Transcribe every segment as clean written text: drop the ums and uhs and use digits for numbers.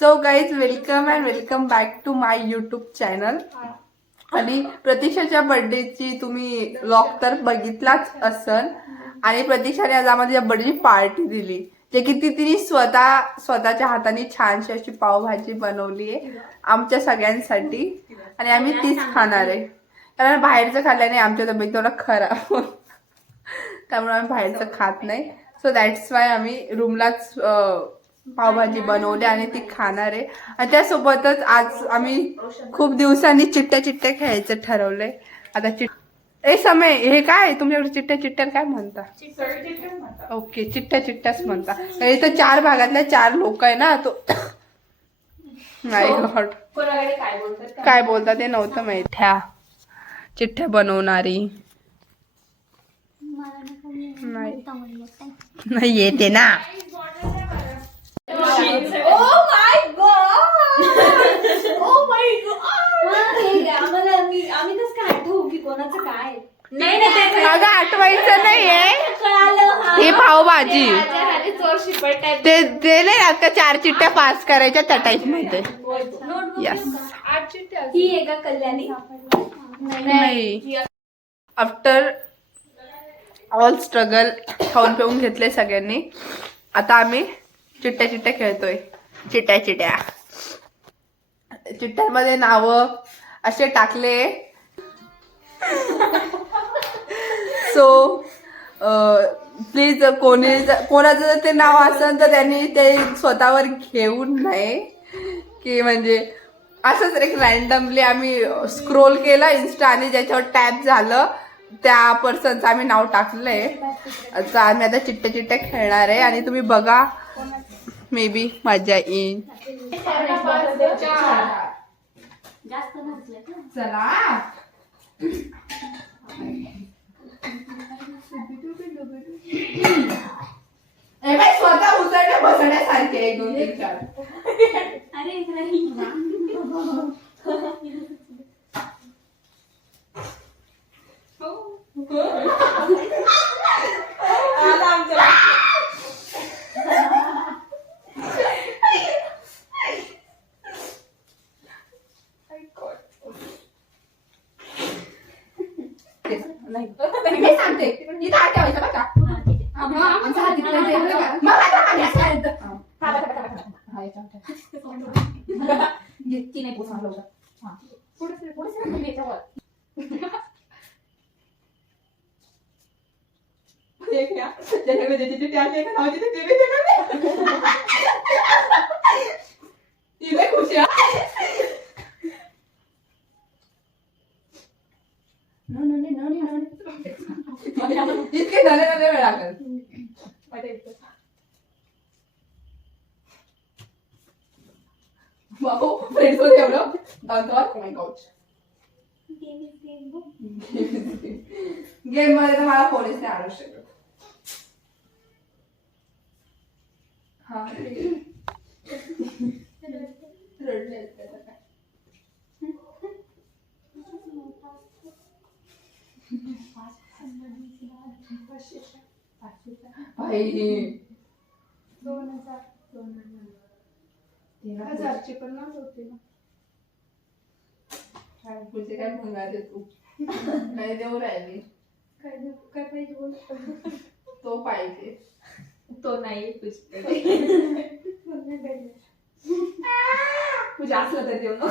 So guys welcome and welcome back to my YouTube channel. आणि प्रतीक्षाच्या बर्थडेची तुम्ही vlog तर बघितलाच असन. आणि प्रतीक्षाने आज आम्हाला बर्थडेची पार्टी दिली, जे की तिने स्वतःच्या हाताने छानशी अशी पावभाजी बनवली आहे आमच्या सगळ्यांसाठी. आणि आम्ही तीच खाणार आहे, कारण बाहेरचं खाल्ल्याने आमच्या तब्येत थोडा खराब होत, त्यामुळे आम्ही बाहेरचं खात नाही. सो दॅट्स वाय आम्ही रूमलाच पावभाजी बनवली आणि ती खाणार आहे. आणि त्यासोबतच आज आम्ही खूप दिवसांनी चिट्ट्या खेळायचं ठरवलंय. आता ए समय हे काय तुमच्याकडे चिट्ट्या काय म्हणता? ओके, चिट्ट्याच म्हणता. इथं 4 भागातल्या 4 लोक आहे ना, तो नाही गॉड काय बोलतात ते नव्हतं माहिती. चिट्ट्या बनवणारी नाही येते ना. अगं आठवायचं नाहीये हे पावभाजी. ते नाही राहत का 4 चिट्ट्या पास करायच्या त्या टाईप मध्ये. यस, नाही. आफ्टर ऑल स्ट्रगल खाऊन पिऊन घेतले सगळ्यांनी. आता आम्ही चिट्ट्या खेळतोय. चिट्ट्यांमध्ये नाव असे टाकले. सो प्लीज कोणाचं जर ते नाव असेल तर त्यांनी ते स्वतःवर घेऊन नये, की म्हणजे असंच एक रॅन्डमली आम्ही स्क्रोल केलं इन्स्टा आणि ज्याच्यावर टॅप झालं त्या पर्सनचं आम्ही नाव टाकलंय. आता आम्ही आता चिट्ट्या खेळणार आहे आणि तुम्ही बघा, मे बी मजा येईल. चला स्वतः उचलण्या बसण्यासारखे 1 2 3 4. नाही सांगते इथं हात ठेवायचा बघा. इतके धने वेळ लागेल. बाबू फ्रेंड्स मध्ये एवढं गेम मध्ये तर मला कोणीच नाही आणू शकत. हा रडले भाई 2000ची पण होती ना. पुढचे काय म्हणणार तू? काय देऊ राहिली? काय पाहिजे बोल. तो पाहिजे, तो नाही तुझ्या असलं तर देऊ नको.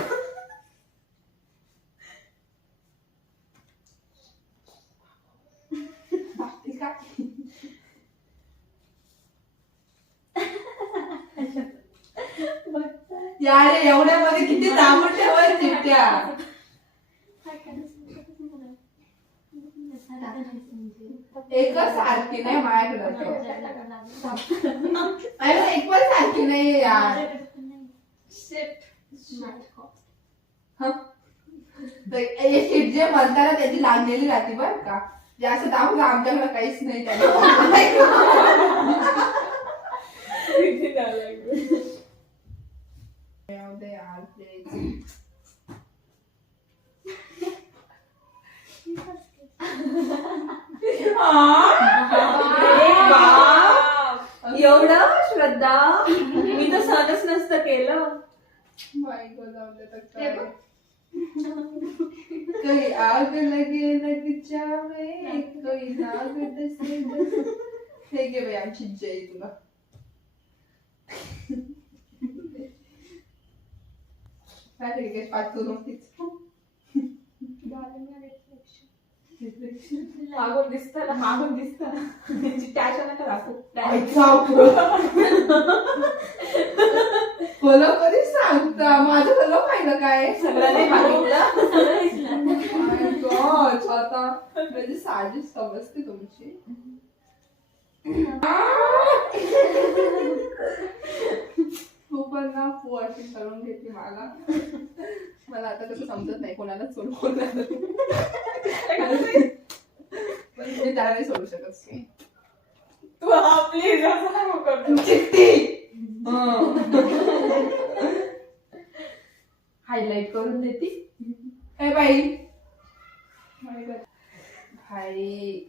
यार एवढ्यामध्ये किती दाबून ठेवायचं चिट्ट्या. एकच सारखी नाही माझ्याकडे. एक पण सारखी नाही यार. शीट जे म्हणताना त्याची लागलेली राहते बर का. जास्त दाखवलं आमच्याकडे काहीच नाही एवढं श्रद्धा मी तर सहनच नसतं गेलं. जाऊ दे तर काय. कोई आग लगे लग जावे कोई नाग डसे डसे. हे घे बाई आमची जय तुला. काय रे गेस पाच करू नकोस. मागून दिसतं ना, मागून दिसतं ना. त्याच्या नका दाखवू. बोला कधी सांगता माझं सगळं पाहिलं काय सगळं नाही बघितलं, सगळं दिसलं. My God, आता म्हणजे साजिश समजते तुमची. तू पण ना पू अशी करून घेते मला आता कसं समजत नाही कोणाला सोडून कोणाला. पण मी त्याला नाही सोडू शकत. तू आपली चिट्टी हायलाइट करून देते. हे बाई भाई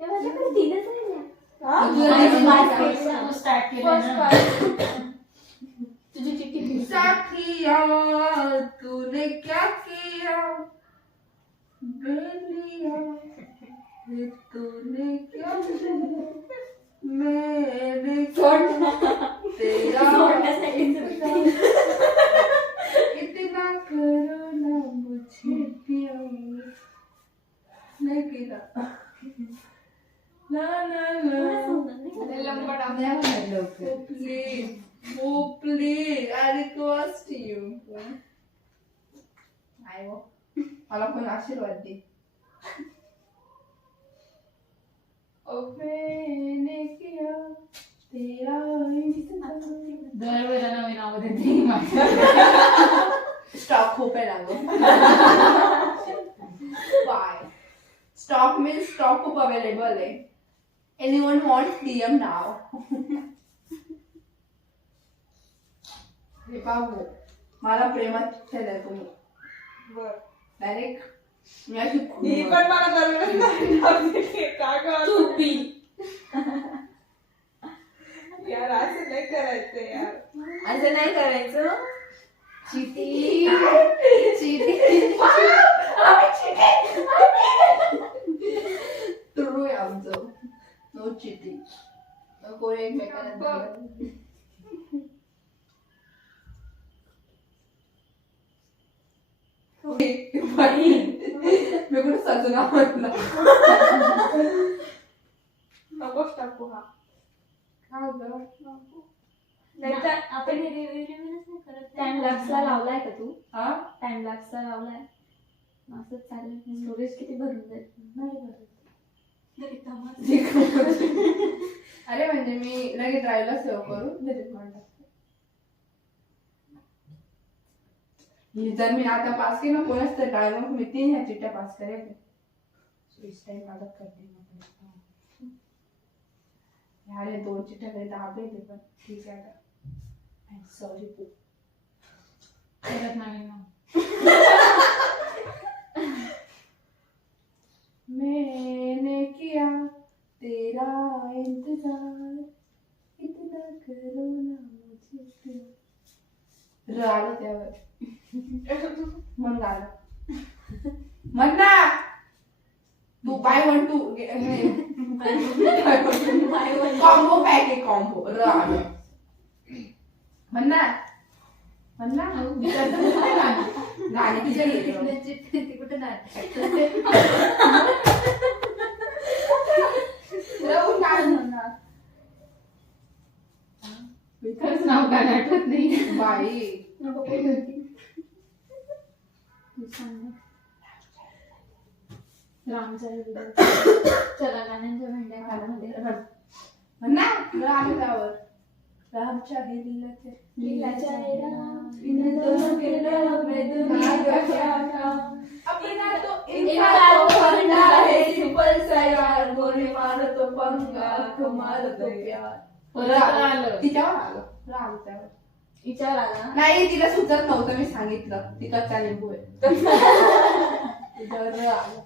माझ्याकडे तीनच राहिल्या. तुझी चिठ्ठी साथिया तूने क्या किया बेलिया तूने क्या मैंने तेरा इतना करो ना मुझे प्यार नहीं किया ना ना ना प्लीज I request you. नाही हो मला पण आशीर्वाद दे. मैंने किया तेरा दरवेळेला नवीन नाव देते. स्टॉक खूप आहे ना गं. बाय स्टॉक मीन्स स्टॉक खूप अवेलेबल आहे. एनीवन वॉन्ट DM नाव. हे बाबू मला प्रेमात ठेवलंय तुम्ही डायरेक्ट मी अशी ही पण मला चुपी यार असं नाही करायचं यार. असं नाही करायचं. चिटी ट्रू आहे आमचं. No cheating. नको एकमेकांना मी कुठे सजून आवडला. नकोच टाकू हा. नाहीतर आपण हे रिव्ह्यूच नाही करत. टाइम लॅप्सला लावलाय का तू? हा टाइम लॅप्सला लावलाय. असंच चालेल. स्टोरेज किती भरून जाईल? नाही भरत. अरे म्हणजे मी लगेच ड्राईव्हला सेव्ह करून डिलीट करून टाकते. जर मी आता पास केलं कोणाच तर ड्रायव्हर मी 3 ह्या चिठ्ठ्या पास करेल. इस टाइम मदत करते यार 2 चिठ्ठ्या कडे दाबले ते पण ठीक आहे आता. सॉरी पू करत नाही ना. मैंने किया तेरा इंतजार इतना करो ना मुझे प्यार. आलं त्यावर मन आलं म्हण ना तू बाय 1 2 कॉम्बो पॅक आहे कॉम्बो आलं म्हण ना गाणी तिच्या येते कुठे नाही. खरंच नाव काय आठवत नाही. बाई रामचा चला गाण्यांच्या भेंड्या काढामध्ये म्हणा राम त्यावर रामच्या हे लीलाच्या अपना तो इनका तो फंडा है सिंपल सा यार गोली मारतो पंगा तो मारतो प्यार. तिच्यावर आलं राम त्यावर. विचार आला नाही तिला सुचत नव्हतं मी सांगितलं ती कच्चा लिंबू आहे. तिच्यावर आलं.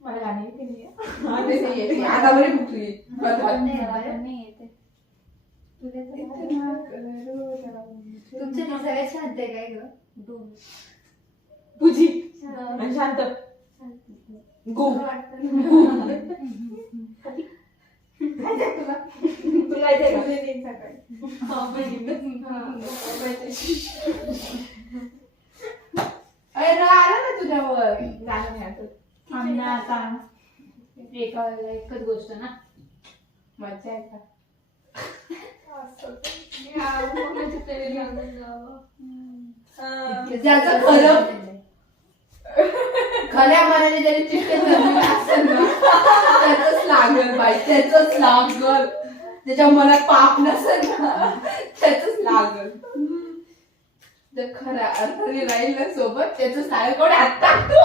मला गाणी येते आता बरी कुठली नाही येते. तुमच्या ते सगळ्यात शांत आहे काय ग? दोन पूजी आणि शांत गो तुला येते का? अरे आला ना तुझ्यावर. झालं नाही आता. आम्ही आता एकच गोष्ट ना मज्जा आहे का? ज्याचं खरं खऱ्या मनाने जरी चिकन जमलेलं असेल ना त्याचंच लागल बाई, त्याचंच लागल. त्याच्या मनात पाप नसेल ना त्याचंच लागल. जर खऱ्या अर्थाने राहील ना सोबत त्याचंच लागल. कोणी हात टाक तू,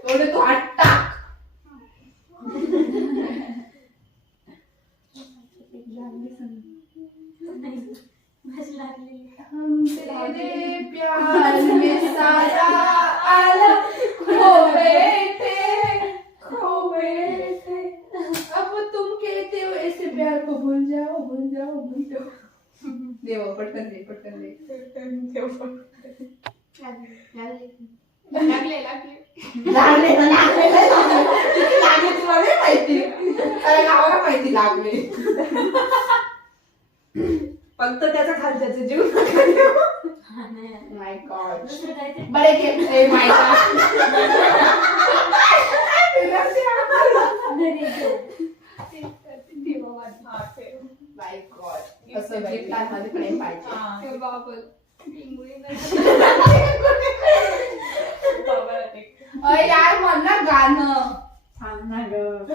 कोणी तू हात टाक. हम तेरे प्यार में सारा आलम खो बैठे. अब तुम कहते हो ऐसे प्यार को भूल जाओ भूल जाओ भूल जाओ. देवा पटकन दे पटकन दे. लागले तुला नाही माहिती. अरे गावाला माहिती लागले. फक्त त्याचा खालच्याचा जीव माय गॉड. दुसरं काय ते? बरे घेतले माहिती. माय गॉड. असं प्लॅन मध्ये प्रेम पाहिजे. अरे यार म्हण ना गाणं. थांब ना ग.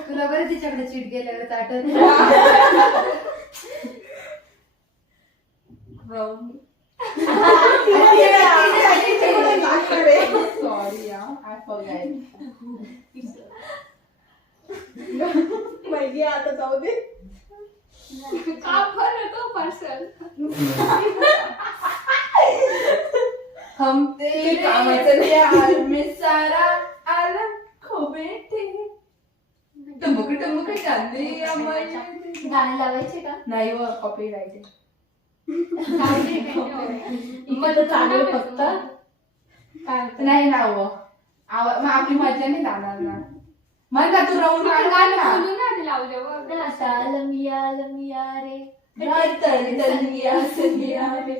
तुला बरं तिच्याकडे चिट गेल्यावर चाटत सॉरी यार, आय फॉरगॉट. माहिती आता जाऊ दे. हम तेरे प्यार में सारा आलम खो बैठे. टमुक टमुक चांदी अमर. गाणे लावायचे का? नाही व कॉपीराइट आहे. इकडं चालू फक्त काय नाही ना व मग आपली मजा नाही जाणार ना. म्हण ना तू राहून गाणं ना. लमिया लमिया रे तनिया सनिया रे.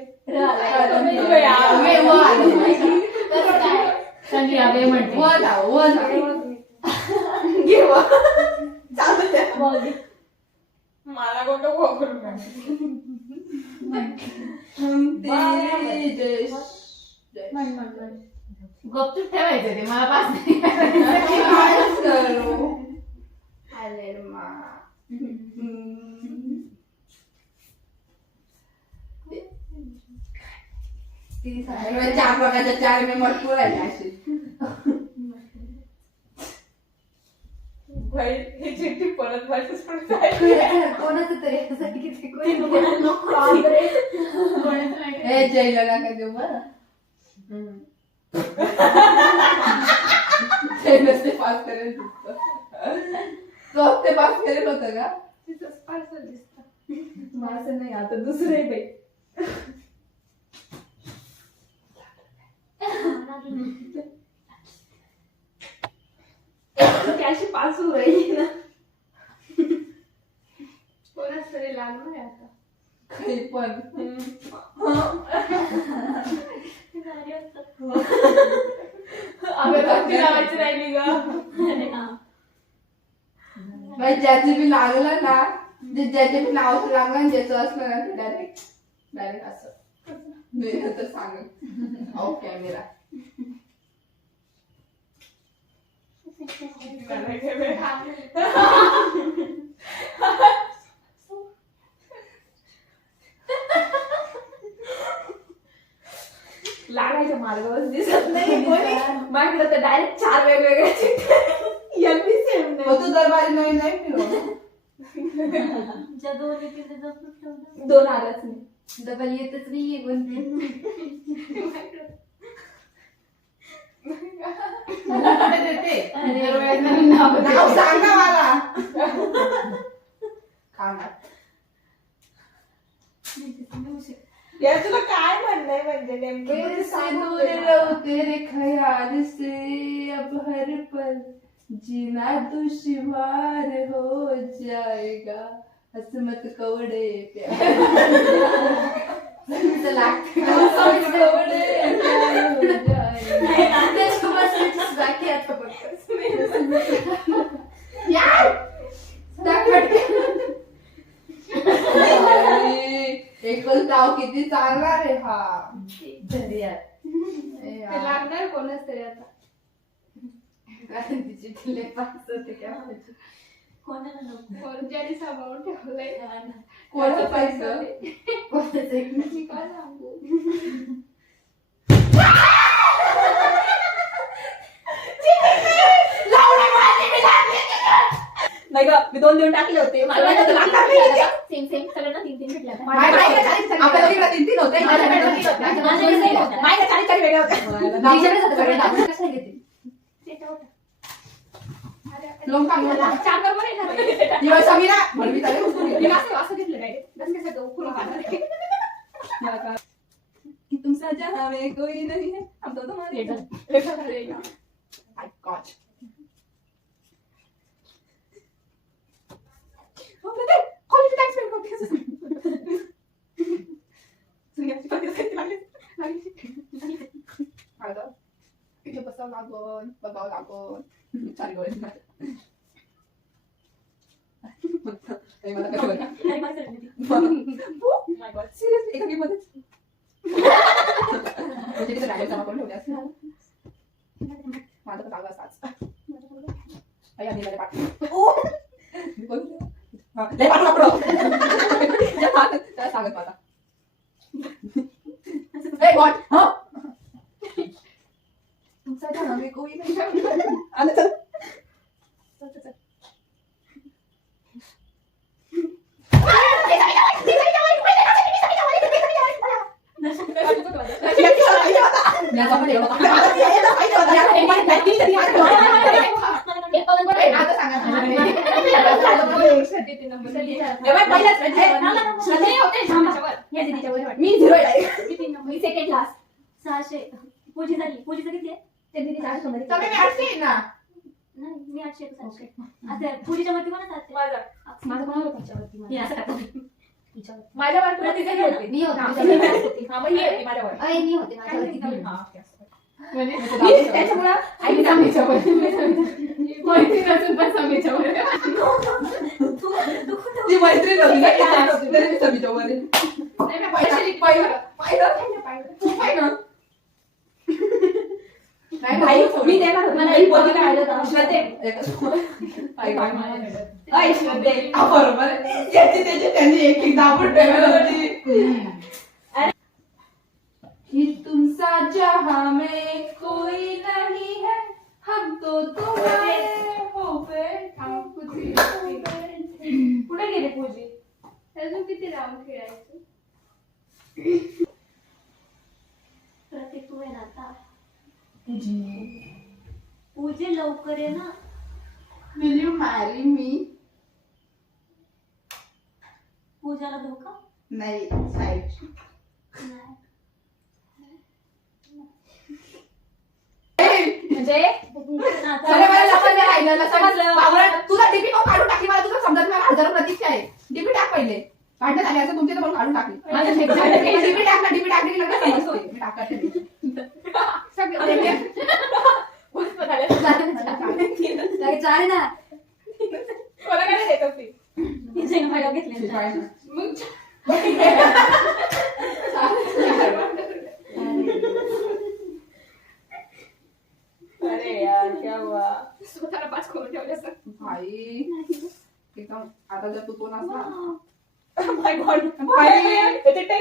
संध्या वे म्हणते व जाऊ व जाऊ. घे व. चालू द्या. मला कोणतं वापरून हम तेरे जैसे. गपचूप ठेवायचं ते मला पास काय करू. अरे मा. चार प्रकारच्या चार मी मटकू राहिले अशी. भाई ही चिठ्ठी परत माझ्यासमोर कोणाचं तरी असं किती हे जयला नका देऊ बरं. ते पास करेल तो ते पास करेल होतं का? माझं नाही आता दुसरे बाई. अशी पास होऊ राहिली ना. कोणाच तरी लागणार आता. काही पण लावायची राहिली ग. ज्याचे बी लागलं ना ज्याचे बी नाव लागलं ज्याचं असलं ना डायरेक्ट डायरेक्ट असं मी तर सांग ऑफ कॅमेरा. लागायच्या मार्गावर दिसत नाही कोणी. माझ्याकडे तर डायरेक्ट 4 वेगवेगळ्या चिठ्ठ्या. एम बी सेम नाही. तू दरबारी नवीन नाही फिरव. ज्या दोन येतील ते जपून ठेवलं. 2 आलाच नाही. डबल येतच नाहीये कोणते. नाव सांगा मला. खाणार यार तुला काय म्हणणं म्हणजे नेमकं तेरे म्हणजे से सांगून दूर दे ना. रहो तेरे ख्याल से अब हर पल जीना दुश्वार हो जाएगा हसमत कवडे प्यार हसमत कवडे प्यार हो एकच डाव किती चांगला रे हा ए यार. लागणार कोणच तरी आता तिची तिले पाच होते काय माहिती. कोणाला नको ज्याने सांभाळून ठेवलंय कोणाचं पाहिजे कोणाचं एकमेची काय सांगू नाही ग मी 2 देऊन टाकले होते मला माहित होतं लागणार नाही. सेम सेम सगळ्यांना 3-3 भेटल्या आपल्याला तिकडे 3-3 होते माझ्याकडे चाळीस चाळीस वेगळे होते. लोकांना चार बरोबर येणार दिवस समीरा म्हणवी चालेल मी असं घेतलं डायरेक्ट कसं कसं उकळून काढणार कि तुम सजा में कोई नहीं है हम तो तुम्हारे माय गॉड हो बेटे क्वालिटी टाइम स्पेंड करते आता इथे बसावं लागून बघावं लागून चालू गोळी मला काय माय गॉड सिरियसली एका गेम मध्ये म्हणजे तिथे रायडर जमा करून ठेवले असते माझं तर चालू असतात अय्या निघाले पाठ लय पाठू आपलं त्याला सांगत माझा ए गॉड हा तुमचा जाना मी कोई नाही आलं चल मी 0 मी सेकंड क्लास 600 पूजी झाली पूजीचं किती आहे त्यांनी 400 मध्ये तुम्ही 800 ना नाही मी 800 आता पूजीच्या वरती मला 700 माझं कोणाला त्याच्यावरती मी असं करतो माझ्यावर प्रतिक्रिया होती. मी होते हा, मग ही होती माझ्यावर. अरे मी होते माझ्यावरती हा, मी त्याच्यामुळं आई सांगायच्यावर मैत्रीण असून पण सांगायच्यावर ती मैत्रीण होती ना की तरी मी समीच्या वर आहे. नाही मी पैसे पाहिलं नाही भाई मी देणार होते. मला आई एक बोलली बघा काय राहिलं होतं. आई श्रद्धे बरोबर आहे. याची त्याची त्यांनी एक दाबून ठेवली होती कि तुम सा जहां में कोई नहीं है हम तो तुम्हारे हो बैठे कुठे गेले पूजी अजून किती राऊंड खेळायचं प्रत्येक तू आहे ना आता पूजे लवकर आहे ना विल यू मॅरी मी पूजाला धोका नाही साईड नाही म्हणजे अरे मला लक्षात नाही राहिलं समजलं बाबा तुला डीपी को काढून टाकली मला तुला समजत नाही हजार प्रतीक्षा आहे डीपी टाक पहिले काढण्यात आले असं तुमचे तर पण काढून टाकली डीपी टाक ना डीपी टाकली की लगेच समजते मी टाकते चालेल ना कोणा काय देत होती घेतले अरे यार क्या हुआ स्वतःला 5 करून ठेवले असं भाई एकदम आता जर तू कोण असणार माय गॉड भाई ते काय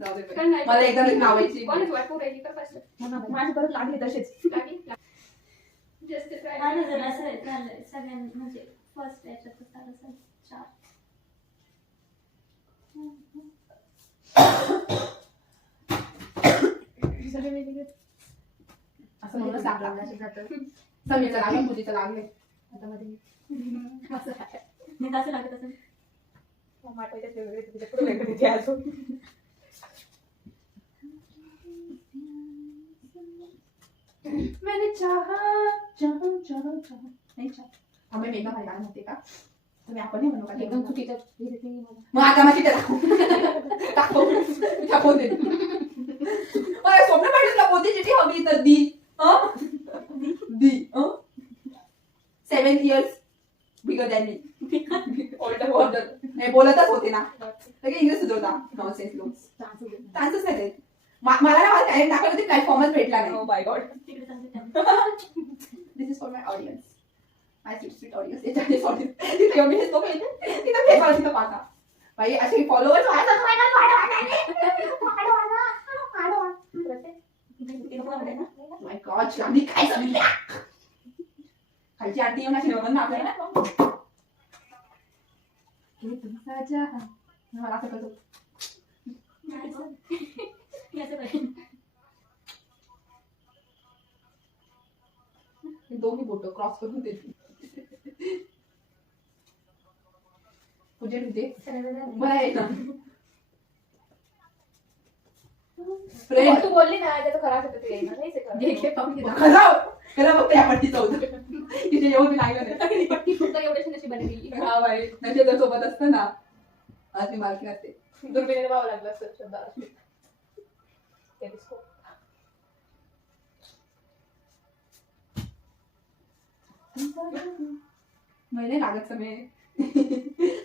जाऊ दे बाई. मला एकदम एक नावायची कोणच वाट पुरायची का फर्स्ट माझी परत लागली तशीच लागली जस्ट ट्राय आणि जर असं झालं सगळ्यांना म्हणजे फर्स्ट याच्यात झालं असेल 4 सगळे वेगळे असं म्हणून सांगतात समीचं लागलं पूजीचं लागले आता मध्ये असं नाही असं लागत असेल मैंने चाहा चाहा चाहा चाहा नाही चाहा आम्ही मेघा भाई गाणं होते का तुम्ही आपण नाही म्हणू का एकदम चुकीचं हे देते मी मला. मग आता माझी टाकून दे मला स्वप्न पाहिजे मोदी चिठी हवी तर दी दी 7 years बिगर दॅन ऑर्डर नाही बोलतच होते ना लगे इंग्लिश सुचवता नॉनसेन्स लोक चान्सच नाही देत मला ना मला टॅलेंट दाखवलं ते प्लॅटफॉर्मच भेटला नाही बाय गॉड तिकडे सांगते this is for my audience my sweet audience याच्याने सॉरी तिथे मी हे बघेन तिथं फेस मला तिथं पाहता भाई असे फॉलोअर्स माय गॉड आम्ही काय सांगितलं खालची आंटी येऊन अशी बघून ना आपल्याला मला असं करतो मी असं करेन. दोन्ही बोट क्रॉस करून देते तुझे तुझे मला येतं तू बोलली ना त्याचं खराब होतं ते येणार नाहीच आहे खरं. खरं फक्त या पट्टीचं होतं तिथे येऊन मी लागलं नाही पट्टी फक्त एवढ्याशी नशी बनवली. हा बाई नशे सोबत असतं ना आज मी मालकी असते दुर्बिणीने पाहावं लागलं असतं शब्दाला. टेलिस्कोप. महिने लागत समय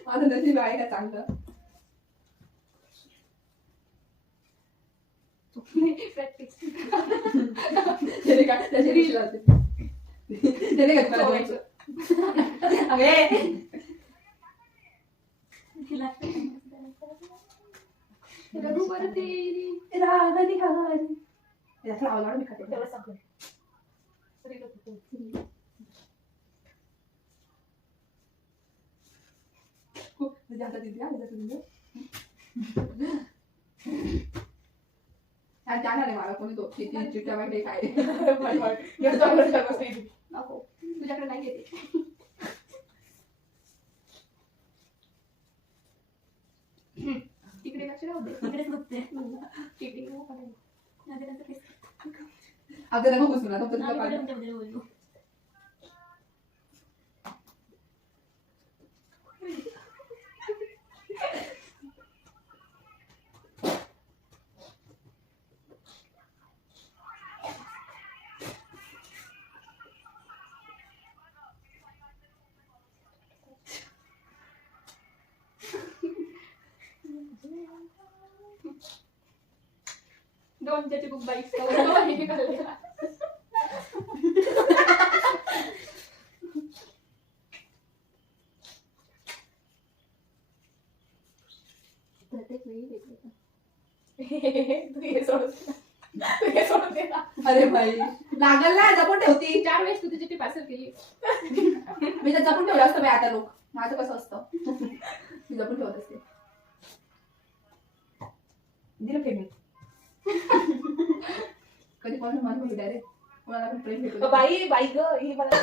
माझं नशीब आहे का चांगलं प्रॅक्टिस. त्याने काय त्याचे रील राहते त्याने काय मला द्यायचं अगे रघुवरती राहणी हारी त्याचा आवाज वाढून मी खाते तेवढं सांगतो. म्हणजे आता तिथे जाणार आहे मला कोणी तो शेती चिट्ट्या वाईट काय नको तुझ्याकडे नाही येते तिकडे लक्ष राहू दे. तिकडेच बघते. चिटिंग नको करायला. नाहीतर असं केस. अगं नको बसून आता तुझं आम्ही पाहिजे तुमच्याबद्दल बोललो. दोन ज्याची बुक बाईक प्रत्येक वेळी वेगवेगळं. तू हे सोडून दे ना. अरे भाई लागल ना जपून ठेवती 4 वेळेस तू तुझी पार्सल केली. मी तर जपून ठेवलं असतं बाई आता लोक माझं कसं असतं मी जपून ठेवत असते दिलं पेमेंट कधी कोणाला मन होईल डायरेक्ट कोणाला पण प्रेम भेटू बाई बाई ग ही मला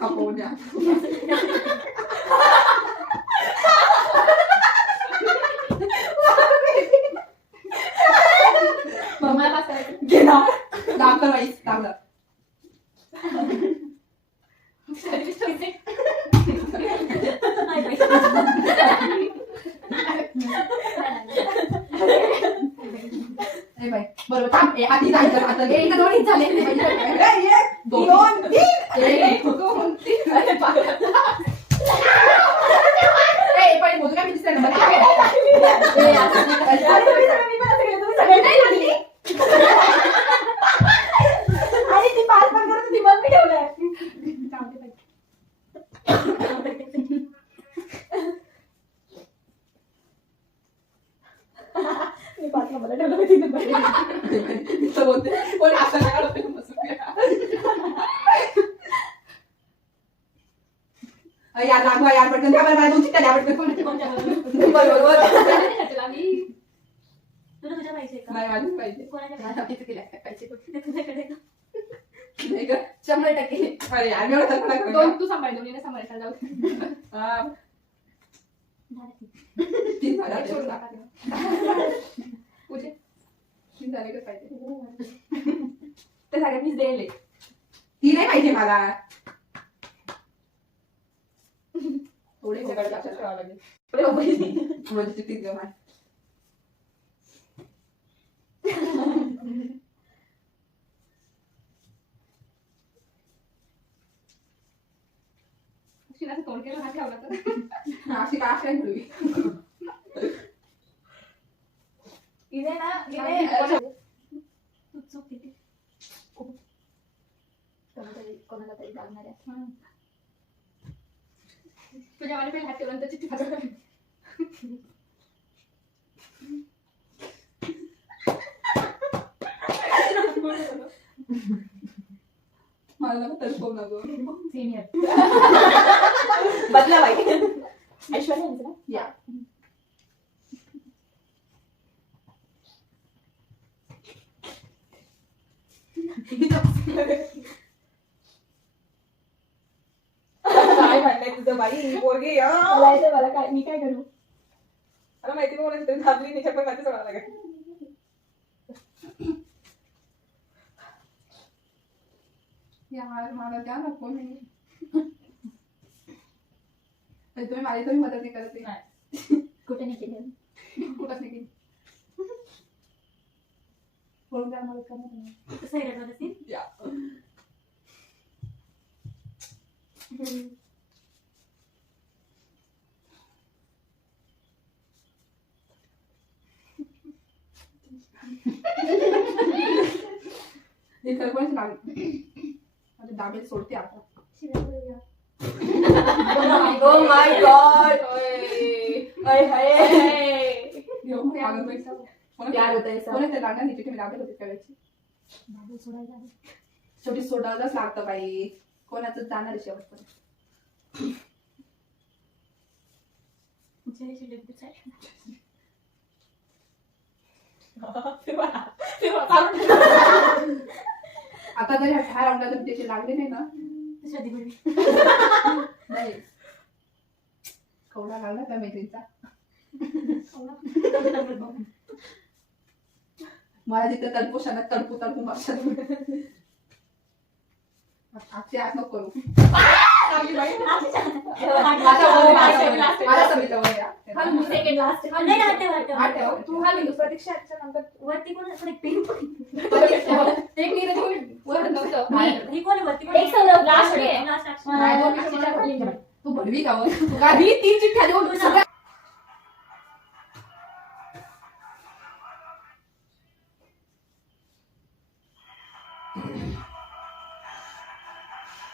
हा पोहण्या मला पास करायचं. घे ना दाखल बाई दाखल नाही बाई. अरे बाई बरोबर थांब हाती जायचं आता एका दोन झाले एक दोन तीन एक दोन तीन अरे पण मोजू काय मी दिसतंय ना आणि ती पाच पण करत ती मग मी ठेवलंय. मी पाच नंबरला ठेवलं मी 3 नंबर बोलते कोणी असं नका डोक्यात बसून यार लागवा यार पटकन द्या मला 2 चिठ्ठ्या द्या पटकन बरोबर आम्ही तुला तुझ्या पाहिजे का? नाही माझीच पाहिजे कोणाच्या माझ्या किती केल्या पाहिजे तुझ्याकडे का? नाही ग, 100%. अरे यार, एवढं तर मला करू दोन नका. तू सांभाळ, दोन्हीने सांभाळायचा जाऊ दे. हा, झालं की. 3 झाला सोडू तेवढा. नका तिला. पूजे 3 झाले का पाहिजे? ते सगळ्यात मीच देईल. 3 नाही पाहिजे मला. थोडे फुकट लक्षात लक्षात ठेवा. ठेवावं लागेल. म्हणजे ती गमाल. शिनाचं तोंड केलं हात ठेवला तर. अशी का आशा ठेवली? इथे ना तू चूक किती कोणाला तरी लागणार आहे. तुझ्या वाणी पहिले हात ठेवला तर चिठ्ठी पाठवली. मला तलपव ना गं. सिनियर बदला बाई. ऐश्वर्या यांचं ना? या. काय म्हणलंय तुझं बाई पोरगी मला येतं, मला काय मी काय करू. मला माहिती कोणाची तरी थांबली नाही पण माझं सोडावं लागेल. यार मला द्या ना कोणी. तुम्ही माझी तरी मदत नाही करत आहे. कुठे नाही केलं. कुठंच नाही केली. म्हणून काय मदत करणार नाही. कसं आहे रडत असेल. या. हे सरपंच लागले. माझे दाबे सोडते आता. शिव्या करूया. Oh my God. हाय हाय. घेऊन मागं पैसा. प्यार होता ऐसा. कोणी ते लागणार नाही, तुम्ही लागत होते त्यावेळेची. बाबू सोडायला आले. शेवटी सोडावंच लागतं बाई. कोणाचं जाणार आहे शेवटपर्यंत. जयची डेब्यूच आहे. आता जरी ह्या राऊंडला जर त्याचे लागले नाही ना, शदी बडी. नाही कवडा लागला त्या मैत्रीचा. मला तिथं तडपोशाला तडपू तडपू मारशाल. आजची आत नको करू. माझा समिती वर या. सेकंड लास्ट नाही ना हट्टे आठ ठेव. तू हा लिहिलं प्रतीक्षाच्या नंतर वरती कोण असं एक पेन एक मिनिट वर नव्हतं. ही कोण आहे वरती एक सलग last आहे. लास्ट नाही, दोन चिठ्ठ्या पडल्या. तू भरवी का वर? तू का ही 3 चिठ्ठ्या देऊन सगळ्या